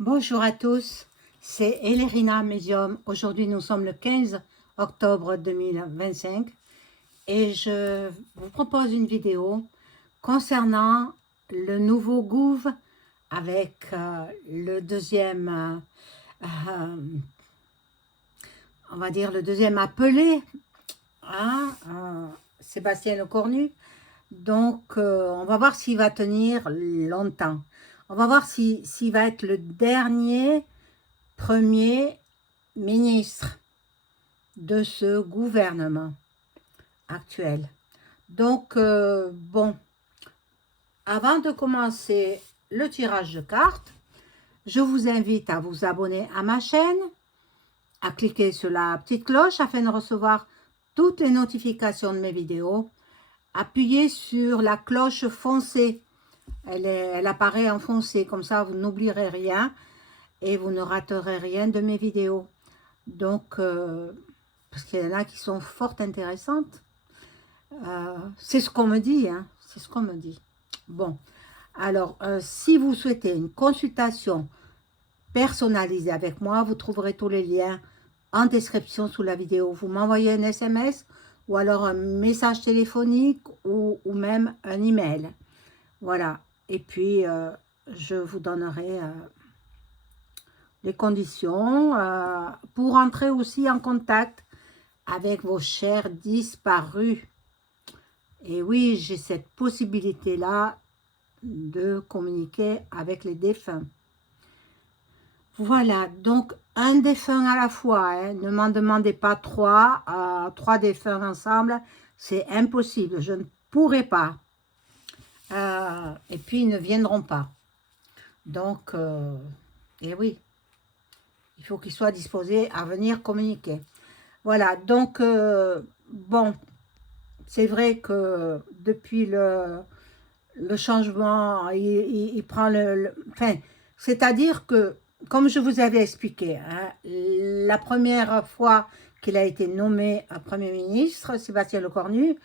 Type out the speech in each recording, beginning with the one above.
Bonjour à tous, c'est Elérina Médium. Aujourd'hui, nous sommes le 15 octobre 2025 et je vous propose une vidéo concernant le nouveau gouv avec le deuxième, on va dire le deuxième appelé, hein, Sébastien Lecornu. Donc, on va voir s'il va tenir longtemps. On va voir s'il va être le dernier Premier ministre de ce gouvernement actuel. Donc, bon, avant de commencer le tirage de cartes, je vous invite à vous abonner à ma chaîne, à cliquer sur la petite cloche afin de recevoir toutes les notifications de mes vidéos. Appuyez sur la cloche foncée, elle apparaît en foncé, comme ça vous n'oublierez rien et vous ne raterez rien de mes vidéos. Donc, parce qu'il y en a qui sont fort intéressantes. C'est ce qu'on me dit, hein, c'est ce qu'on me dit. Bon, alors, si vous souhaitez une consultation personnalisée avec moi, vous trouverez tous les liens en description sous la vidéo. Vous m'envoyez un SMS ou alors un message téléphonique ou même un email. Voilà, et puis je vous donnerai les conditions pour entrer aussi en contact avec vos chers disparus. Et oui, j'ai cette possibilité-là de communiquer avec les défunts. Voilà, donc un défunt à la fois, hein. Ne m'en demandez pas trois défunts ensemble, c'est impossible, je ne pourrai pas. Et puis ils ne viendront pas. Donc, et oui, il faut qu'ils soient disposés à venir communiquer. Voilà, donc, bon, c'est vrai que depuis le changement, il prend enfin, c'est-à-dire que, comme je vous avais expliqué, hein, la première fois qu'il a été nommé Premier ministre, Sébastien Lecornu,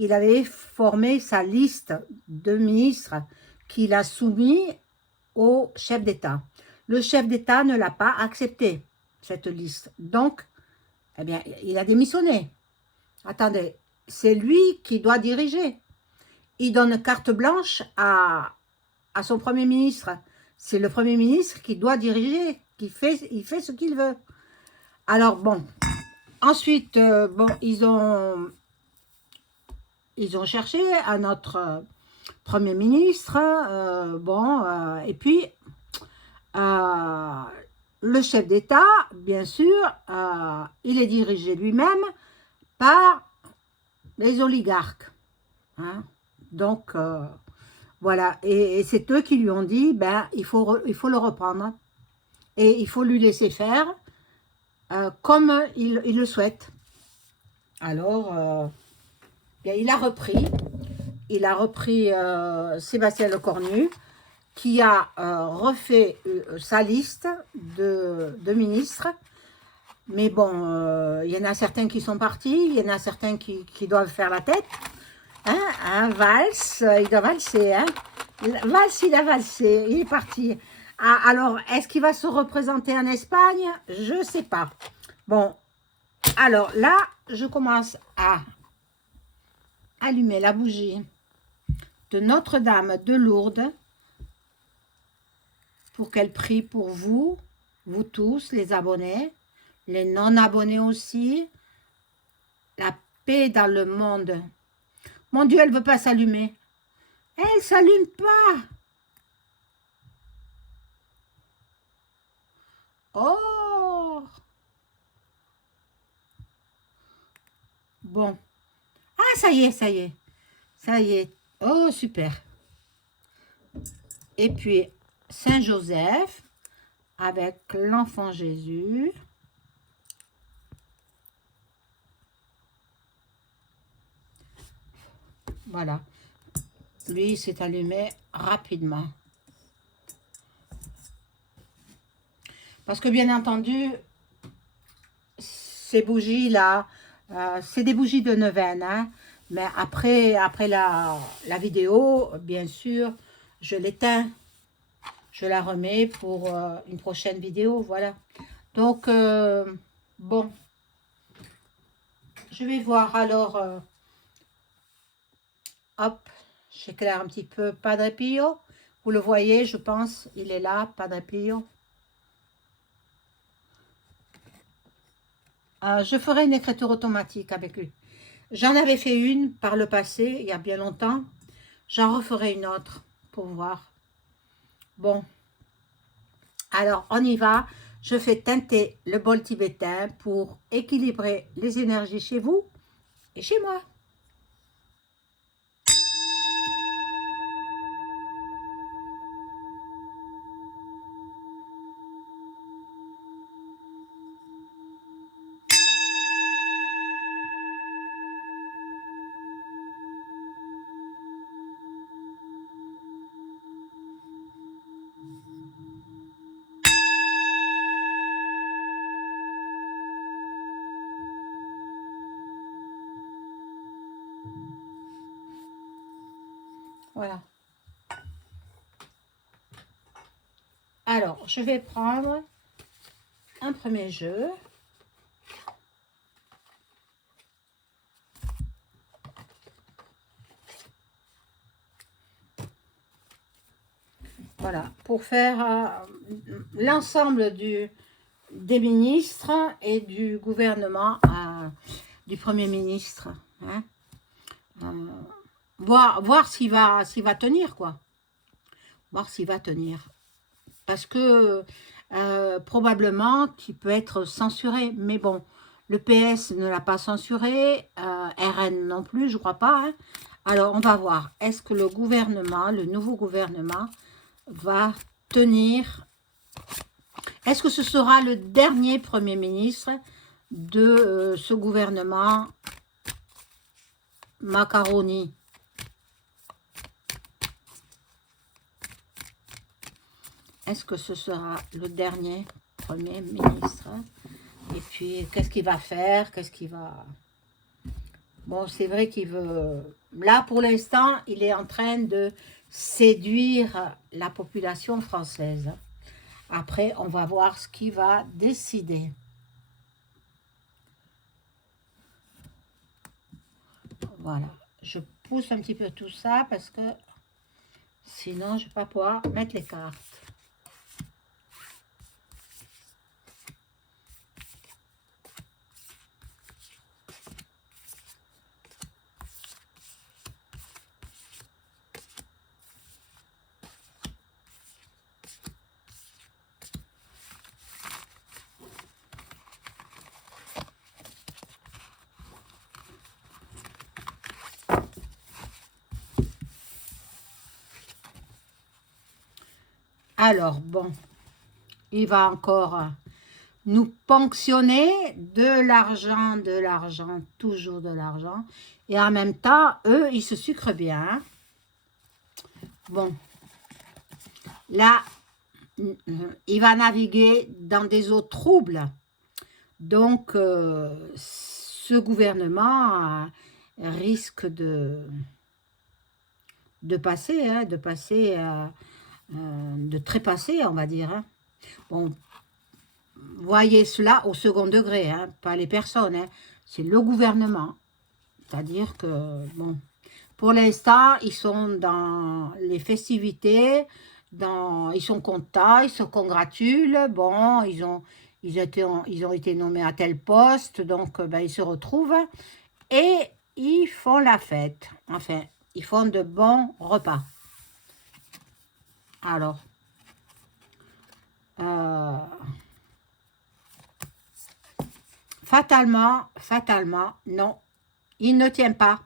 il avait formé sa liste de ministres qu'il a soumis au chef d'État. Le chef d'État ne l'a pas accepté, cette liste. Donc, eh bien, il a démissionné. Attendez, c'est lui qui doit diriger. Il donne carte blanche à son Premier ministre. C'est le Premier ministre qui doit diriger, il fait ce qu'il veut. Alors, bon, ensuite, bon, ils ont cherché à notre Premier ministre, bon, et puis, le chef d'État, bien sûr, il est dirigé lui-même par les oligarques. Hein. Donc, voilà, et c'est eux qui lui ont dit, ben, il faut le reprendre et il faut lui laisser faire comme il le souhaite. Alors, bien, il a repris Sébastien Lecornu, qui a refait sa liste de ministres. Mais bon, il y en a certains qui sont partis, il y en a certains qui doivent faire la tête. Hein, Valls, il doit valser. Hein. Valls, il a valsé, il est parti. Ah, alors, est-ce qu'il va se représenter en Espagne? Je ne sais pas. Bon, alors là, je commence à allumer la bougie de Notre-Dame de Lourdes pour qu'elle prie pour vous, vous tous, les abonnés, les non-abonnés aussi, la paix dans le monde. Mon Dieu, elle ne veut pas s'allumer. Elle ne s'allume pas. Oh! Bon. Ah, ça y est, ça y est. Ça y est. Oh, super. Et puis, Saint Joseph avec l'enfant Jésus. Voilà. Lui, il s'est allumé rapidement. Parce que, bien entendu, ces bougies-là, c'est des bougies de neuvaine, hein. Mais après la vidéo, bien sûr, je l'éteins. je la remets pour une prochaine vidéo, voilà. Donc, bon, je vais voir alors, hop, j'éclaire un petit peu Padre Pio. Vous le voyez, je pense, il est là, Padre Pio. Je ferai une écriture automatique avec lui. J'en avais fait une par le passé, il y a bien longtemps. J'en referai une autre pour voir. Bon, alors on y va. Je fais teinter le bol tibétain pour équilibrer les énergies chez vous et chez moi. Voilà. Alors, je vais prendre un premier jeu. Voilà, pour faire l'ensemble des ministres et du gouvernement, du Premier ministre. Hein. Voir s'il va tenir, quoi. Voir s'il va tenir. Parce que probablement qu'il peut être censuré. Mais bon, le PS ne l'a pas censuré, RN non plus, je crois pas. Hein. Alors, on va voir. Est-ce que le gouvernement, le nouveau gouvernement, va tenir? Est-ce que ce sera le dernier Premier ministre de ce gouvernement Macaroni? Est-ce que ce sera le dernier Premier ministre? Et puis, qu'est-ce qu'il va faire? Qu'est-ce qu'il va... Bon, c'est vrai qu'il veut... Là, pour l'instant, il est en train de séduire la population française. Après, on va voir ce qu'il va décider. Voilà. Je pousse un petit peu tout ça parce que sinon, je ne vais pas pouvoir mettre les cartes. Alors, bon, il va encore nous ponctionner de l'argent, toujours de l'argent. Et en même temps, eux, ils se sucrent bien. Bon, là, il va naviguer dans des eaux troubles. Donc, ce gouvernement risque de passer, hein, de trépasser, on va dire. Hein. Bon, voyez cela au second degré, hein, pas les personnes, hein, c'est le gouvernement. C'est-à-dire que, bon, pour l'instant, ils sont dans les festivités, ils sont contents, ils se congratulent, bon, ils ont été nommés à tel poste, donc ben, ils se retrouvent et ils font la fête. Enfin, ils font de bons repas. Alors, fatalement, non, il ne tient pas.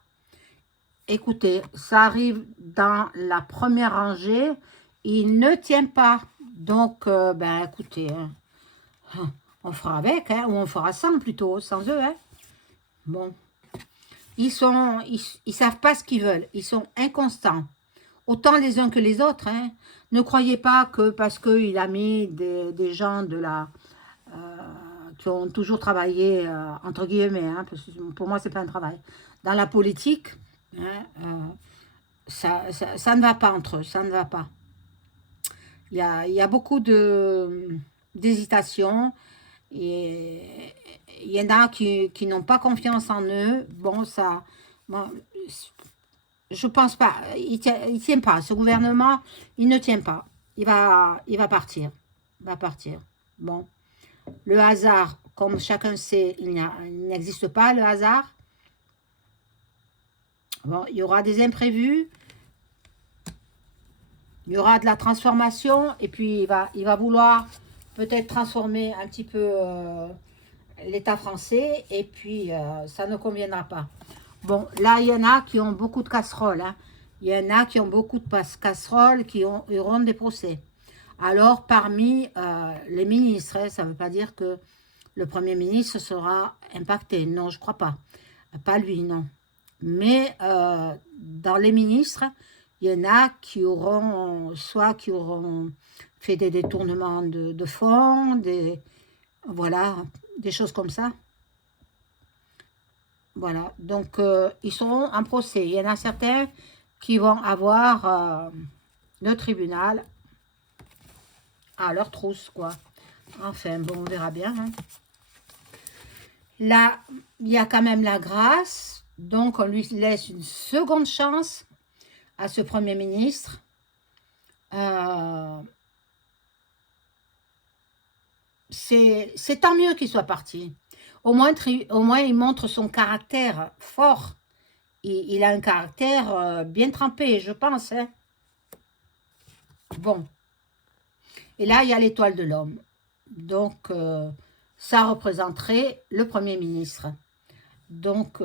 Écoutez, ça arrive dans la première rangée, il ne tient pas. Donc, ben écoutez, hein, on fera avec, hein, ou on fera sans plutôt, sans eux. Hein. Bon, ils savent pas ce qu'ils veulent, ils sont inconstants. Autant les uns que les autres. Hein. Ne croyez pas que parce qu'il a mis des gens de la... qui ont toujours travaillé, entre guillemets, hein, parce que pour moi, c'est pas un travail, dans la politique, hein, ça ne va pas entre eux, ça ne va pas. il y a beaucoup d'hésitation. Et il y en a qui n'ont pas confiance en eux. Bon, ça, moi, je pense pas. Il tient pas. Ce gouvernement, il ne tient pas. Il va partir. Il va partir. Bon, le hasard, comme chacun sait, il n'existe pas le hasard. Bon, il y aura des imprévus. Il y aura de la transformation. Et puis, il va vouloir peut-être transformer un petit peu l'État français. Et puis, ça ne conviendra pas. Bon, là, il y en a qui ont beaucoup de casseroles. Hein. Il y en a qui ont beaucoup de casseroles qui auront des procès. Alors, parmi les ministres, hein, ça ne veut pas dire que le Premier ministre sera impacté. Non, je ne crois pas. Pas lui, non. Mais dans les ministres, il y en a qui auront, soit qui auront fait des détournements de fonds, voilà, des choses comme ça. Voilà, donc ils seront en procès. Il y en a certains qui vont avoir le tribunal à leur trousse, quoi. Enfin, bon, on verra bien. Hein. Là, il y a quand même la grâce, donc on lui laisse une seconde chance à ce Premier ministre. C'est tant mieux qu'il soit parti. Au moins, il montre son caractère fort. Il a un caractère bien trempé, je pense. Hein. Bon. Et là, il y a l'étoile de l'homme. Donc, ça représenterait le Premier ministre. Donc,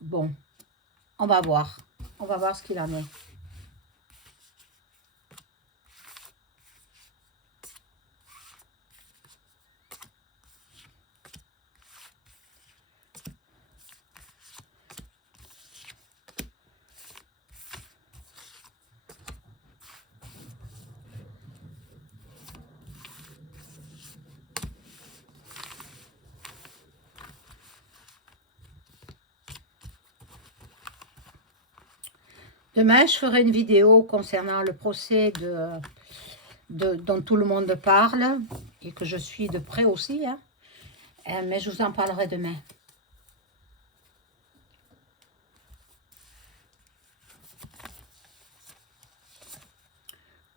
bon, on va voir. On va voir ce qu'il en est. Demain, je ferai une vidéo concernant le procès dont tout le monde parle et que je suis de près aussi. Hein. Mais je vous en parlerai demain.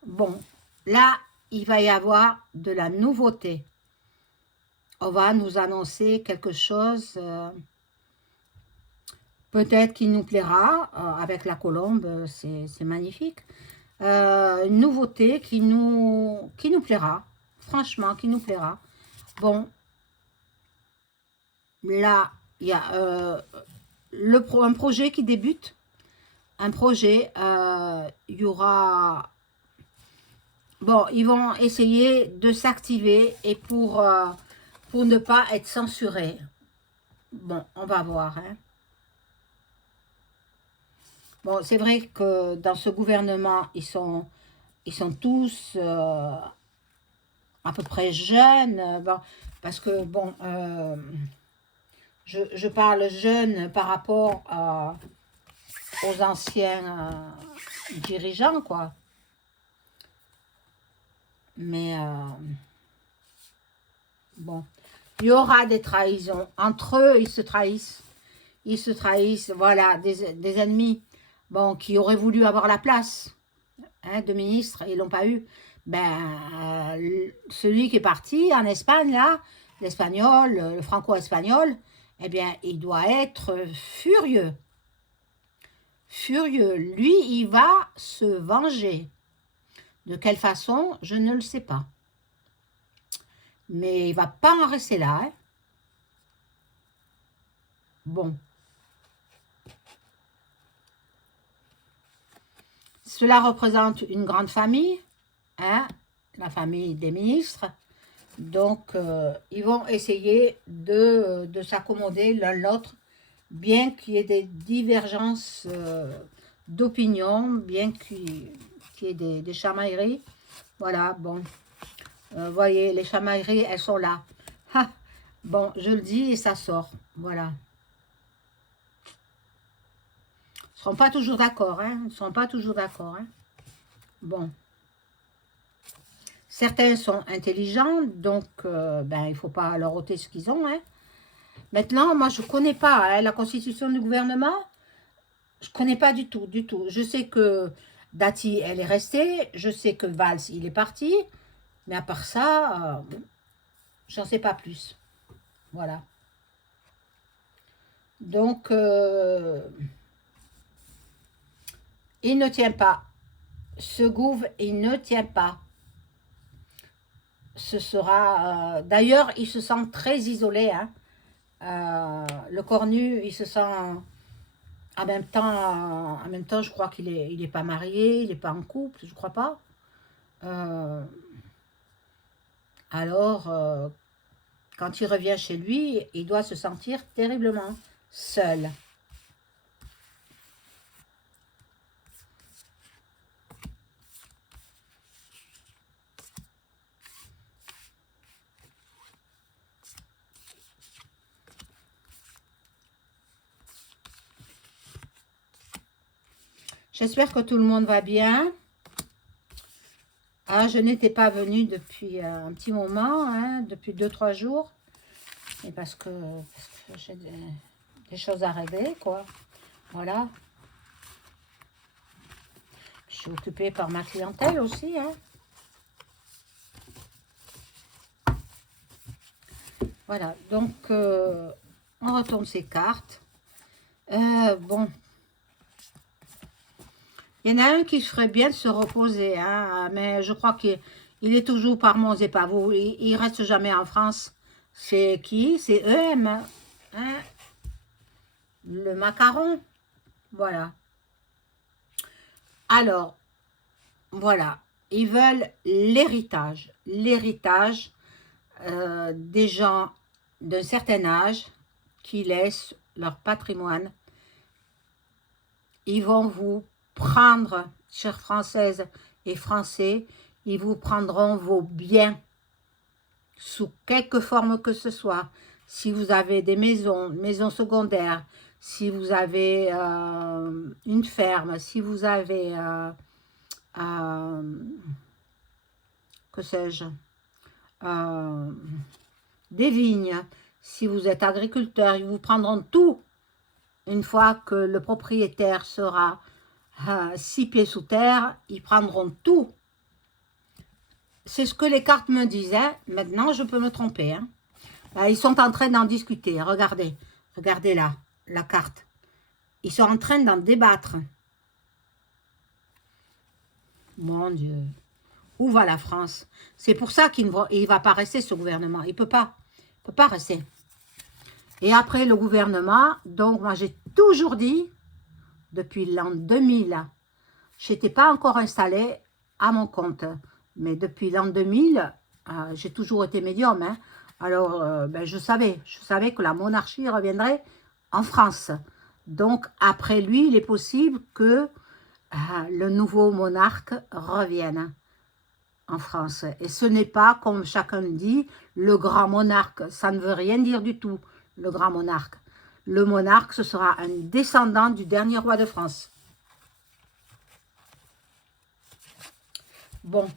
Bon, là, il va y avoir de la nouveauté. On va nous annoncer quelque chose... peut-être qu'il nous plaira, avec la colombe, c'est magnifique. Une nouveauté qui nous plaira, franchement, qui nous plaira. Bon, là, il y a un projet qui débute. Un projet, il y aura... Bon, ils vont essayer de s'activer et pour ne pas être censurés. Bon, on va voir, hein. Bon, c'est vrai que dans ce gouvernement, ils sont tous à peu près jeunes. Bon, parce que, bon, je parle jeune par rapport aux anciens dirigeants, quoi. Mais, bon, il y aura des trahisons. Entre eux, ils se trahissent. Ils se trahissent, voilà, des ennemis. Bon, qui auraient voulu avoir la place hein, de ministre, ils ne l'ont pas eu. Ben, celui qui est parti en Espagne, là, l'espagnol, le franco-espagnol, eh bien, il doit être furieux. Furieux. Lui, il va se venger. De quelle façon, je ne le sais pas. Mais il ne va pas en rester là. Hein. Bon. Cela représente une grande famille, hein, la famille des ministres. Donc, ils vont essayer de s'accommoder l'un l'autre, bien qu'il y ait des divergences d'opinion, bien qu'il y ait des chamailleries. Voilà, bon. Vous voyez, les chamailleries, elles sont là. Ha, bon, je le dis et ça sort. Voilà. Ils ne seront pas toujours d'accord, hein. Ils ne seront pas toujours d'accord, hein. Bon. Certains sont intelligents, donc ben, il ne faut pas leur ôter ce qu'ils ont. Hein. Maintenant, moi, je ne connais pas hein, la constitution du gouvernement. Je ne connais pas du tout, du tout. Je sais que Dati, elle est restée. Je sais que Valls, il est parti. Mais à part ça, j'en sais pas plus. Voilà. Donc, il ne tient pas. Ce gouv, il ne tient pas. Ce sera... D'ailleurs, il se sent très isolé. Hein. Le cornu, il se sent... En même temps, je crois qu'il est pas marié, il n'est pas en couple, je crois pas. Alors, quand il revient chez lui, il doit se sentir terriblement seul. J'espère que tout le monde va bien. Ah, je n'étais pas venue depuis un petit moment, hein, depuis 2-3 jours. Et parce que j'ai des choses à régler, quoi. Voilà. Je suis occupée par ma clientèle aussi, hein. Voilà, donc on retourne ces cartes. Bon. Il y en a un qui ferait bien de se reposer, hein, mais je crois qu'il est toujours par Mons et Pavots. Il reste jamais en France. C'est qui? C'est EM. Hein? Le macaron. Voilà. Alors, voilà. Ils veulent l'héritage. L'héritage des gens d'un certain âge qui laissent leur patrimoine. Ils vont vous prendre, chères Françaises et Français, ils vous prendront vos biens sous quelque forme que ce soit. Si vous avez des maisons secondaires, si vous avez une ferme, si vous avez, que sais-je, des vignes, si vous êtes agriculteur, ils vous prendront tout une fois que le propriétaire sera 6 pieds sous terre, ils prendront tout. C'est ce que les cartes me disaient. Maintenant, je peux me tromper. Hein. Ils sont en train d'en discuter. Regardez. Regardez là, la carte. Ils sont en train d'en débattre. Mon Dieu. Où va la France? C'est pour ça qu'il ne va pas rester, ce gouvernement. Il ne peut pas. Il peut pas rester. Et après le gouvernement, donc moi j'ai toujours dit, depuis l'an 2000, je n'étais pas encore installée à mon compte. Mais depuis l'an 2000, j'ai toujours été médium. Hein. Alors, ben, je savais que la monarchie reviendrait en France. Donc, après lui, il est possible que le nouveau monarque revienne en France. Et ce n'est pas, comme chacun dit, le grand monarque. Ça ne veut rien dire du tout, le grand monarque. Le monarque, ce sera un descendant du dernier roi de France. Bon.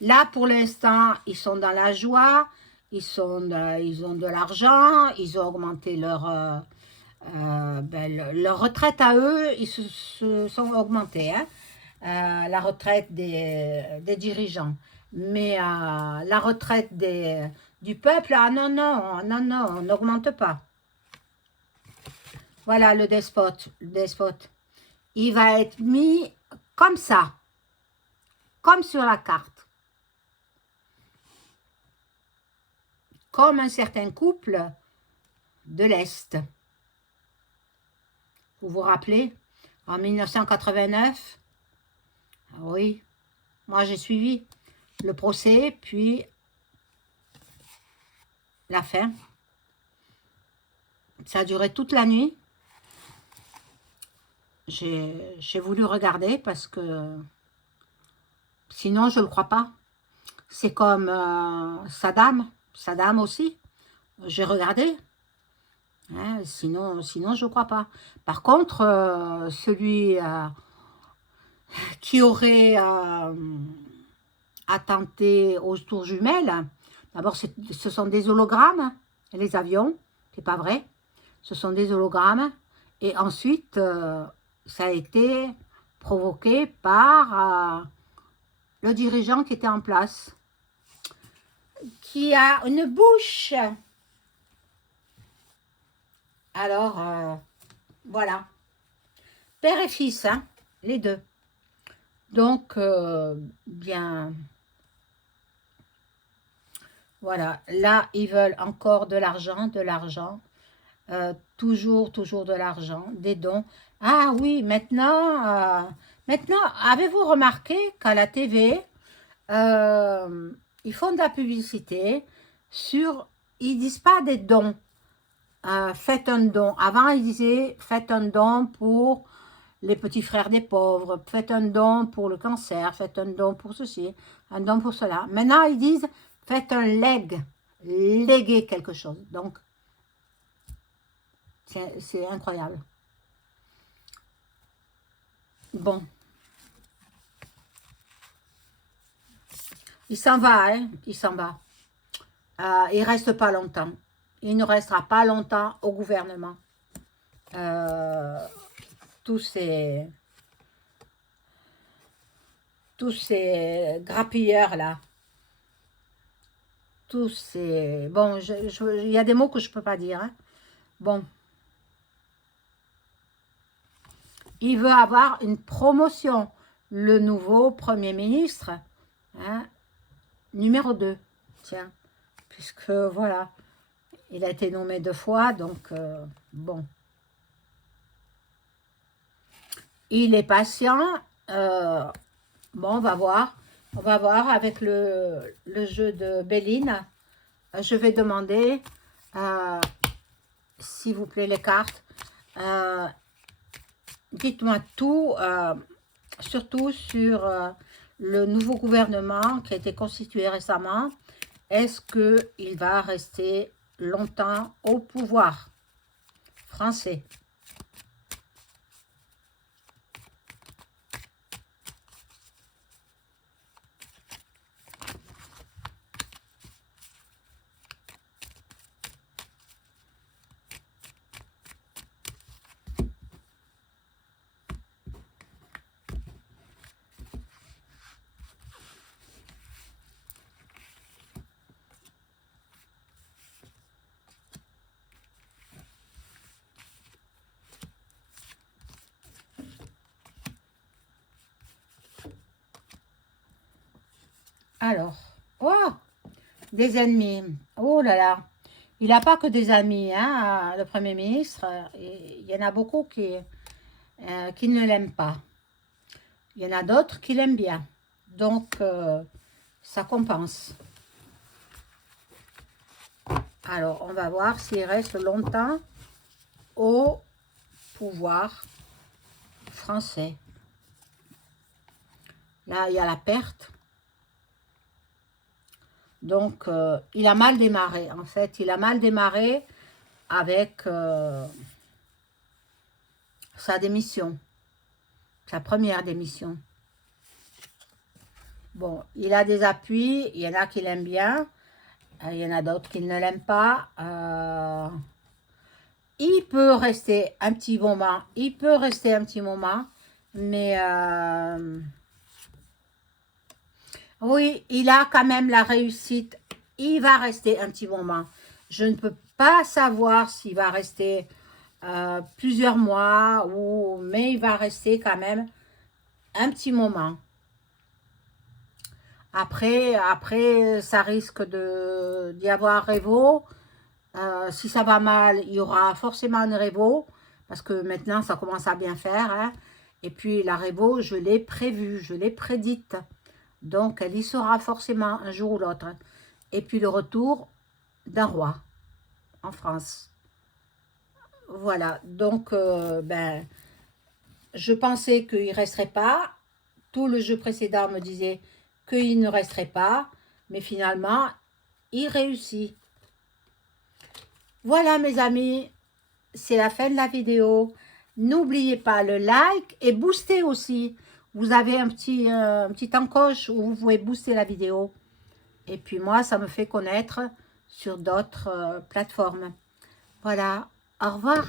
Là, pour l'instant, ils sont dans la joie, ils ont de l'argent, ils ont augmenté leur retraite à eux, ils se sont augmentés, hein, la retraite des dirigeants. Mais la retraite du peuple, ah non, non, non, non, on n'augmente pas. Voilà le despote, il va être mis comme ça, comme sur la carte. Comme un certain couple de l'Est. Vous vous rappelez, en 1989, oui, moi j'ai suivi le procès, puis la fin. Ça a duré toute la nuit. J'ai voulu regarder parce que sinon je ne le crois pas. C'est comme Saddam aussi, j'ai regardé, hein, sinon je ne crois pas. Par contre, celui qui aurait attenté aux tours jumelles. D'abord, ce sont des hologrammes, les avions, c'est pas vrai. Ce sont des hologrammes. Et ensuite, ça a été provoqué par le dirigeant qui était en place, qui a une bouche. Alors, voilà. Père et fils, hein, les deux. Donc, bien, voilà. Là, ils veulent encore de l'argent, toujours de l'argent, des dons. Ah oui, maintenant, avez-vous remarqué qu'à la TV, ils font de la publicité sur, ils disent pas des dons, faites un don. Avant, ils disaient, faites un don pour les petits frères des pauvres, faites un don pour le cancer, faites un don pour ceci, un don pour cela. Maintenant, ils disent, faites un leg, léguez quelque chose. Donc, c'est incroyable. Bon. Il s'en va, hein, il s'en va. Il ne reste pas longtemps. Il ne restera pas longtemps au gouvernement. Tous ces grappilleurs-là. Tous ces... Bon, il y a des mots que je ne peux pas dire. Hein. Bon. Il veut avoir une promotion. Le nouveau Premier ministre, hein, numéro 2. Tiens, puisque voilà, il a été nommé 2 fois, donc bon. Il est patient. Bon, on va voir. On va voir avec le jeu de Béline. Je vais demander, s'il vous plaît, les cartes. Dites-moi tout, surtout sur le nouveau gouvernement qui a été constitué récemment. Est-ce qu'il va rester longtemps au pouvoir français? Alors, oh, des ennemis. Oh là là. Il n'a pas que des amis, hein, le Premier ministre. Il y en a beaucoup qui ne l'aiment pas. Il y en a d'autres qui l'aiment bien. Donc, ça compense. Alors, on va voir s'il reste longtemps au pouvoir français. Là, il y a la perte. Donc, il a mal démarré. En fait, il a mal démarré avec sa démission. Sa première démission. Bon, il a des appuis. Il y en a qui l'aiment bien. Il y en a d'autres qui ne l'aiment pas. Il peut rester un petit moment. Il peut rester un petit moment. Mais... oui, il a quand même la réussite. Il va rester un petit moment. Je ne peux pas savoir s'il va rester plusieurs mois, mais il va rester quand même un petit moment. Après ça risque d'y avoir révo. Si ça va mal, il y aura forcément une révo. Parce que maintenant, ça commence à bien faire. Hein. Et puis, la révo, je l'ai prévue, je l'ai prédite. Donc, elle y sera forcément un jour ou l'autre. Et puis, le retour d'un roi en France. Voilà. Donc, ben, je pensais qu'il ne resterait pas. Tout le jeu précédent me disait qu'il ne resterait pas. Mais finalement, il réussit. Voilà, mes amis. C'est la fin de la vidéo. N'oubliez pas le like et booster aussi. vous avez un petit encoche où vous pouvez booster la vidéo. Et puis moi, ça me fait connaître sur d'autres plateformes. Voilà, au revoir.